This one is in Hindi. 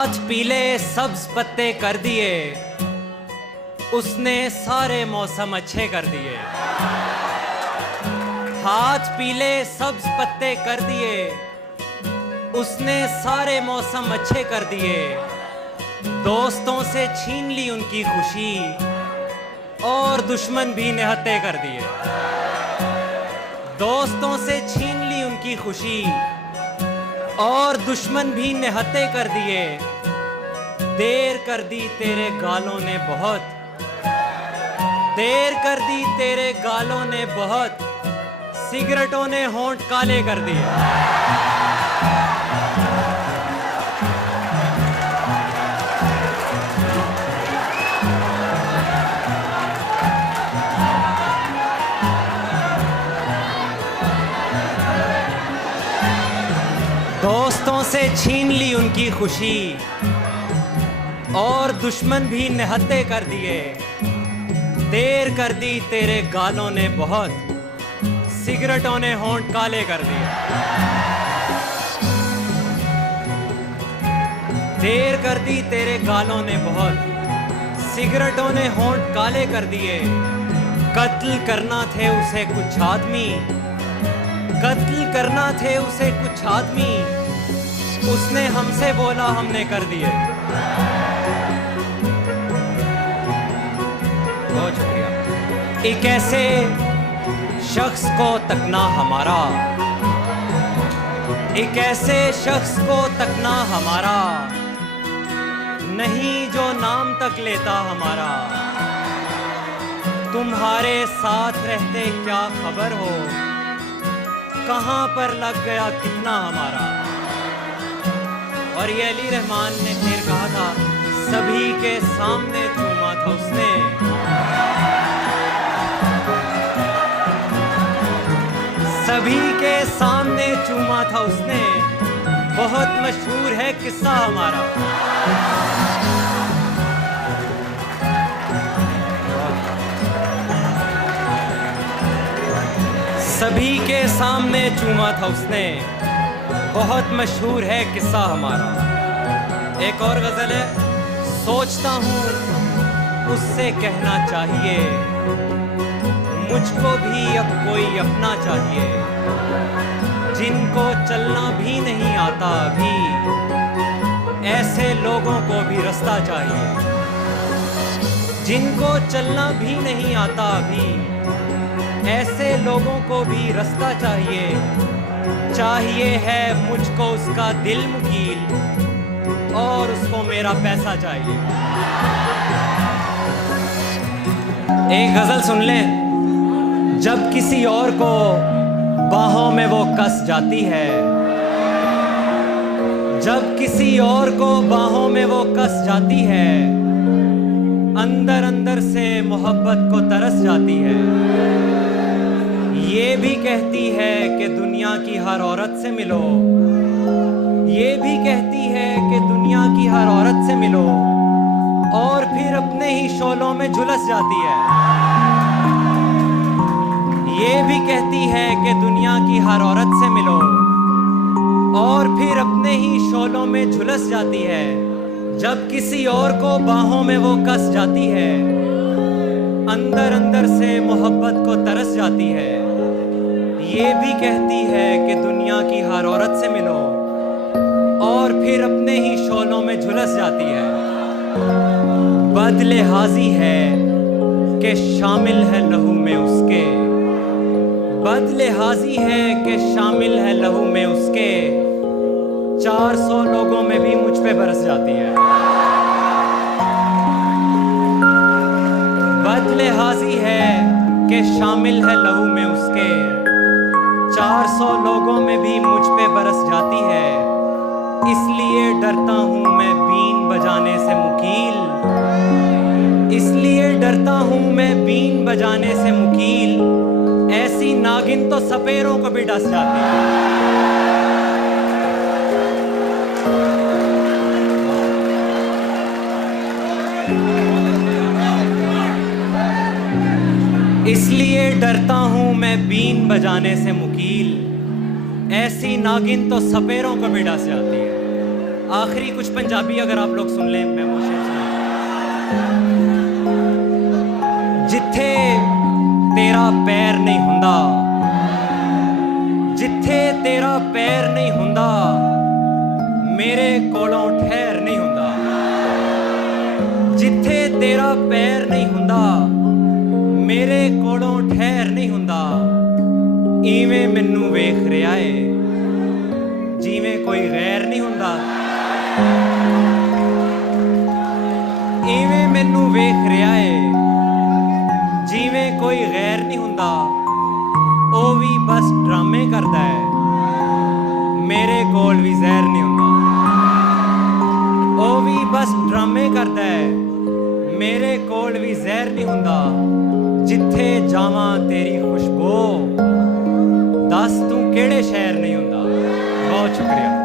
आज पीले सब्ज पत्ते कर दिए, उसने सारे मौसम अच्छे कर दिए। हाथ पीले सब्ज पत्ते कर दिए, उसने सारे मौसम अच्छे कर दिए। दोस्तों से छीन ली उनकी खुशी और दुश्मन भी निहत्ते कर दिए। दोस्तों से छीन ली उनकी खुशी और दुश्मन भी निहत्ते कर दिए। देर कर दी तेरे गालों ने बहुत, देर कर दी तेरे गालों ने बहुत, सिगरेटों ने होंठ काले कर दिए। दोस्तों से छीन ली उनकी खुशी और दुश्मन भी निहत्ते कर दिए। देर कर दी तेरे गालों ने बहुत, सिगरेटों ने होंठ काले कर दिए। देर कर दी तेरे गालों ने बहुत, सिगरेटों ने होंठ काले कर दिए। कत्ल करना थे उसे कुछ आदमी, कत्ल करना थे उसे कुछ आदमी, उसने हमसे बोला हमने कर दिए। बहुत शुक्रिया। एक ऐसे शख्स को तकना हमारा, एक ऐसे शख्स को तकना हमारा, नहीं जो नाम तक लेता हमारा। तुम्हारे साथ रहते क्या खबर हो, कहां पर लग गया कितना हमारा। और ये अली रहमान ने फिर कहा था, सभी के सामने चूमा था उसने, सभी के सामने चूमा था उसने। बहुत मशहूर है किस्सा हमारा। सभी के सामने चूमा था उसने, बहुत मशहूर है किस्सा हमारा। एक और गजल है, सोचता हूँ उससे कहना चाहिए, मुझको भी अब कोई अपना चाहिए। जिनको चलना भी नहीं आता अभी, ऐसे लोगों को भी रास्ता चाहिए। जिनको चलना भी नहीं आता अभी, ऐसे लोगों को भी रास्ता चाहिए। चाहिए है मुझको उसका दिल मुकील और उसको मेरा पैसा चाहिए। एक गजल सुन ले। जब किसी और को बाहों में वो कस जाती है, जब किसी और को बाहों में वो कस जाती है, अंदर अंदर से मोहब्बत को तरस जाती है। ये भी कहती है कि दुनिया की हर औरत से मिलो, ये भी कहती है कि दुनिया की हर औरत से मिलो, और फिर अपने ही शोलों में झुलस जाती है। ये भी कहती है कि दुनिया की हर औरत से मिलो, और फिर अपने ही शोलों में झुलस जाती है। जब किसी और को बाहों में वो कस जाती है, अंदर अंदर से मोहब्बत को तरस जाती है। ये भी कहती है कि दुनिया की हर औरत से मिलो, और फिर अपने ही शोलों में झुलस जाती है। बदले हाजी है कि शामिल है लहू में उसके, बदले हाजी है कि शामिल है लहू में उसके। 400 लोगों में भी मुझ पे बरस जाती है। बदले हाजी है कि शामिल है लहू में उसके। 400 लोगों में भी मुझ पे बरस जाती है। इसलिए डरता हूँ मैं बीन बजाने से मुकील, इसलिए डरता हूँ मैं बीन बजाने से मुकील। ऐसी नागिन तो सपेरों को भी डस जाती है। इसलिए डरता हूँ मैं बीन बजाने से मुकील, ऐसी नागिन तो सपेरों को भी डस जाती है। आखिरी कुछ पंजाबी अगर आप लोग सुन लें, मैं वो शेर सुना। जिथे तेरा पैर नहीं हुंदा, जिथे तेरा पैर नहीं हुंदा, मेरे कोलों ठहर नहीं हुंदा। जिथे तेरा पैर नहीं हुंदा, मेरे कोलों ठहर नहीं हुंदा। इवें मैनू वेख रिहा है जिवें कोई गैर नहीं हुंदा। इवें मैनू वेख रिहा है जिवें कोई गैर नहीं हुंदा। ओ भी बस ड्रामे करदा है, मेरे कोल भी जहर नहीं हुंदा। ओ भी बस ड्रामे करदा है, मेरे कोल भी जहर नहीं हुंदा। जिथे जावां तेरी खुशबू, दस तू केड़े शहर नहीं हुंदा। बहुत शुक्रिया।